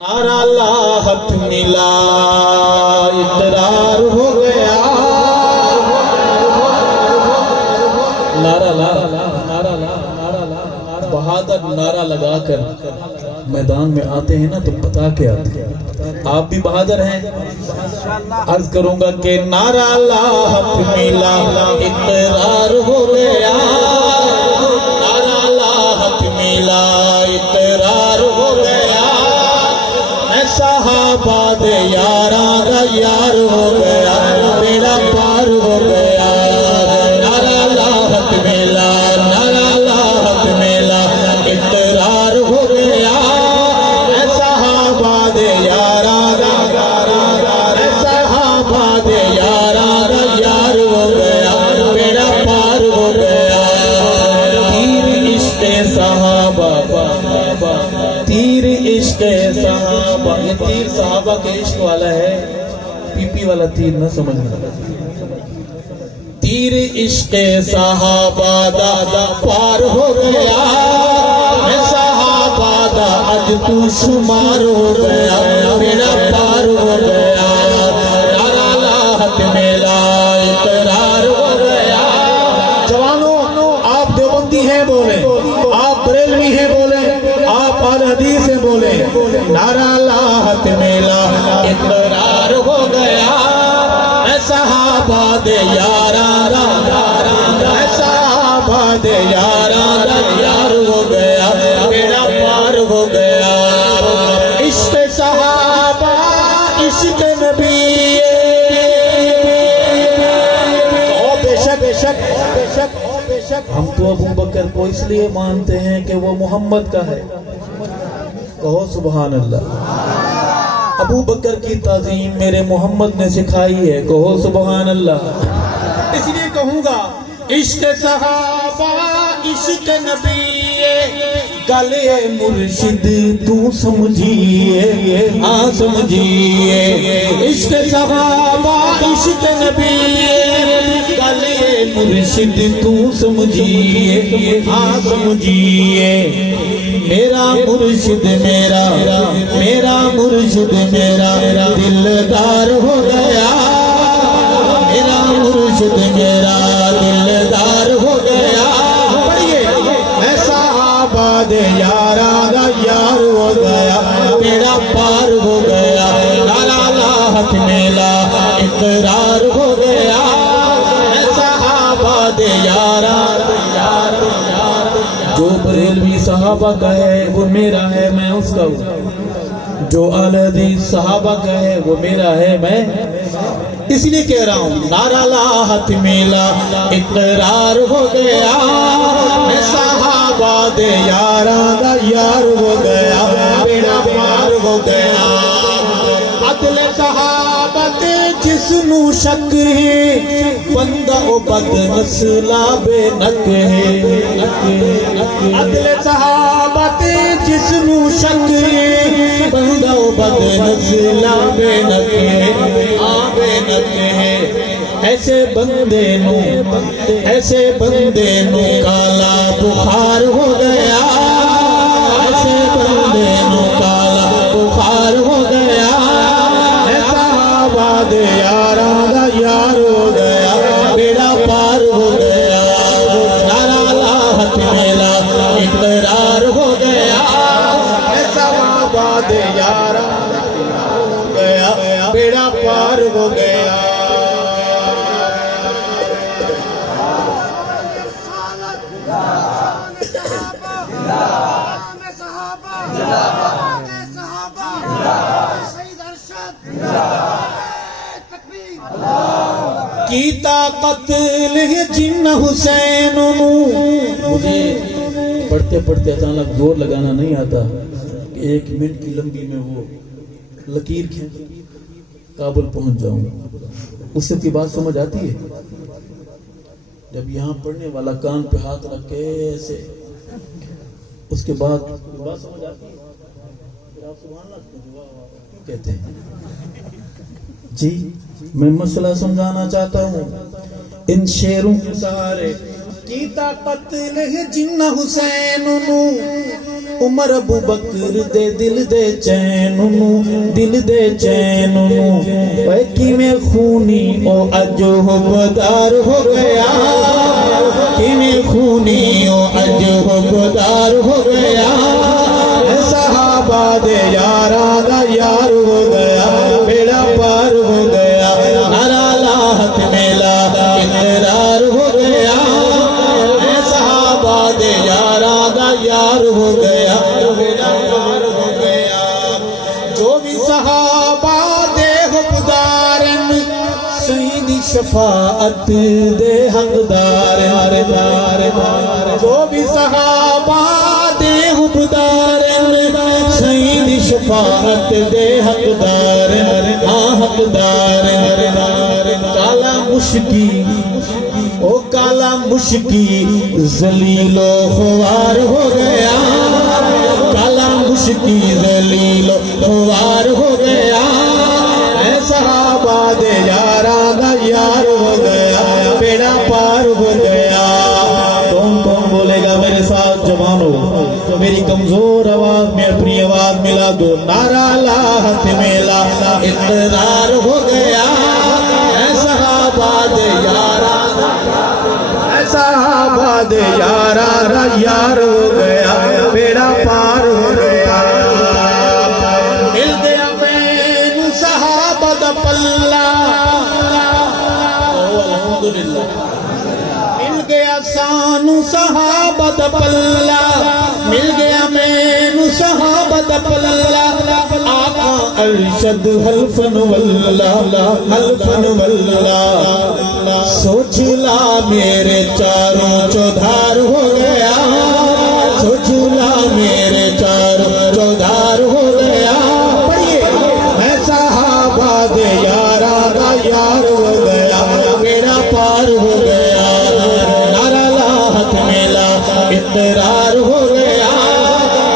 نعرہ لا ہاتھ ملا اقرار ہو گیا، نعرہ لا نعرہ لا نعرہ لا، بہادر نعرہ لگا کر میدان میں آتے ہیں نا تو بتا کے آتے ہیں آپ بھی بہادر ہیں۔ عرض کروں گا کہ نعرہ لا ہاتھ ملا اقرار ہو گیا، نعرہ لا ہاتھ ملا اقرار ہو گیا، صحابہ دے یاراں دا یار ہو گیا، بیڑا پار ہو گیا۔ نعرہ لا ہاتھ ملا، نعرہ لا ہاتھ ملا اقرار ہو گیا، اے صحابہ دے یاراں دا، اے صحابہ دے یاراں دا یار ہو گیا، بیڑا پار ہو گیا۔ تیر عشق صحابہ، تیر عشق صحابہ، یہ تیر صحابہ کے عشق والا ہے، پی پی والا تیر نہ سمجھنا۔ تیر عشق صحابہ دا پار ہو گیا، میں صحابہ دا اج تو شمار ہو گیا، میرا پار ہو گیا۔ نعرہ لا ہاتھ ملا اقرار ہو گیا۔ جوانوں آپ دیوبندی ہیں بولیں، آپ بریلوی ہیں بولیں، آپ اہل حدیث ہیں بولیں، نعرہ لا ہاتھ ملا اقرار ہو گیا، اے صحابہ دے یاراں دا، اے صحابہ دے یاراں دا یار ہو گیا، بیڑا پار ہو گیا۔ عشق صحابہ عشق نبی، او بے شک بے شک بے شک بے شک، ہم تو ابو بکر کو اس لیے مانتے ہیں کہ وہ محمد کا ہے، کہو سبحان اللہ۔ ابو بکر کی تعظیم میرے محمد نے سکھائی ہے، کہو سبحان اللہ۔ اس لیے کہوں گا عشق صحابہ عشق نبی، گلے مرشد تو سمجھیے، ہاں سمجھیے۔ عشق صحابہ عشق نبی، گلے مرشد تو سمجھیے، ہاں سمجھیے۔ میرا مرشد میرا، میرا مرشد میرا دلدار ہو گیا، میرا مرشد میرا دلدار ہو گیا۔ میں صحابہ دے یاراں دا یار ہو گیا، بیڑا پار ہو گیا۔ نعرہ لا ہاتھ ملا اقرار ہو گیا، میں صحابہ دے یاراں دا یار ہو گیا۔ جو بریلوی صحابہ کا ہے وہ میرا ہے، میں اس کا ہوں۔ جو اہل حدیث صحابہ کا ہے وہ میرا ہے، میں اس لیے کہہ رہا ہوں نعرہ لا ہاتھ ملا اقرار ہو گیا، میں صحابہ دے یاراں دا یار ہو گیا، بیڑا پار ہو گیا۔ عدل صحابہ تے جس نو شک ہے، بندہ او بد نسلا بے نک ہے۔ عدل صحابہ تے جس نو شک ہے، بندہ او بد نسلا بے نک ہے، ہاں بے نک ہے۔ ایسے بندے نو، ایسے بندے نو کالا بخار ہو گیا، ایسے بندے نو کالا بخار ہو گیا۔ صحابہ دے یاراں دا یار ہو گیا، بیڑا پار ہو گیا۔ نعرہ لا ہاتھ ملا اقرار ہو گیا، صحابہ دے یاراں دا یار ہو گیا، بیڑا پار ہو گیا۔ کیتا قتل جن حسین نو، مجھے پڑھتے پڑھتے اچانک زور لگانا نہیں آتا کہ 1 منٹ کی لمبی میں وہ لکیر کھینچ کابل پہنچ جاؤں۔ اس سے کی بات سمجھ آتی ہے جب یہاں پڑھنے والا کان پہ ہاتھ رکھ کے ایسے، اس کے بعد بات سمجھ آتی ہے، پھر آپ سبحان اللہ کیوں کہتے ہیں؟ جی میں مسئلہ سمجھانا چاہتا ہوں ان شعروں کے سہارے۔ کیتا قتل جن حسین نو، عمر ابو بکر دے دل دے چین نو دل دے چین نو اے کیویں خونی او اج حبدار ہو گیا کیویں خونی او اج حبدار ہو گیا صحابہ دے یاراں دا یار ہو گیا بیڑا پار ہو گیا نعرہ لا ہاتھ میلا اقرار ہو گیا صحابہ دے یاراں دا یار ہو گیا بیڑا پار ہو گیا جو بھی صحابہ دے حقدار سیدی شفاعت دے حقدار جو بھی صحابہ دے حقدار سیدی شفاعت دے حقدار حقدار کالا مشکی او کالا مشکی ذلیل و خوار ہو گیا کالا مشکی ذلیل و خوار ہو گیا اے صحابہ دے یاراں دا یار ہو گیا بیڑا پار ہو گیا کون بولے گا میرے ساتھ جوانوں میری کمزور آواز میں اپنی آواز ملا دو نعرہ لا ہاتھ میلا اقرار ہو گیا اے صحابہ دے یاراں اے صحابہ دے یاراں یار ہو گیا بیڑا پار ہو گیا مل گیا مینوں صحابہ دا پلہ الحمدللہ مل گیا سانو صحابہ دا پلہ مل گیا مینوں صحابہ دا پلہ آقا ارشد حلفن واللہ حلفن واللہ سوچ لا میرے چاروں چودھار ہو گیا سوچ لا میرے چاروں چودھار ہو گیا پڑھئے میں صحابہ دے یاراں دا یار ہو گیا بیڑا پار ہو گیا نعرہ لا ہاتھ میلا اقرار ہو گیا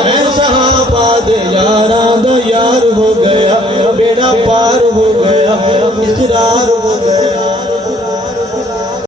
میں صحابہ دے یاراں دا یار ہو گیا بیڑا پار ہو گیا اقرار ہو گیا